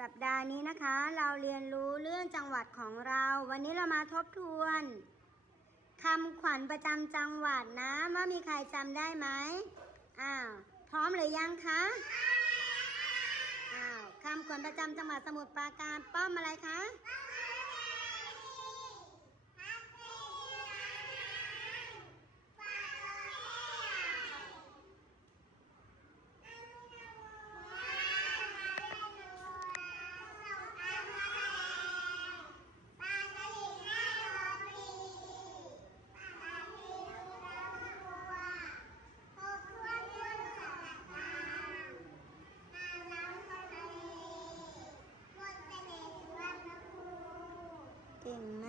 สัปดาห์นี้นะคะ เราเรียนรู้เรื่องจังหวัดของเรา วันนี้เรามาทบทวนคำขวัญประจำจังหวัดนะว่ามีใครจำได้ไหมอ้าวพร้อมหรือยังคะอ้าวคำขวัญประจำจังหวัดสมุทรปราการป้อมอะไรคะ เก่ง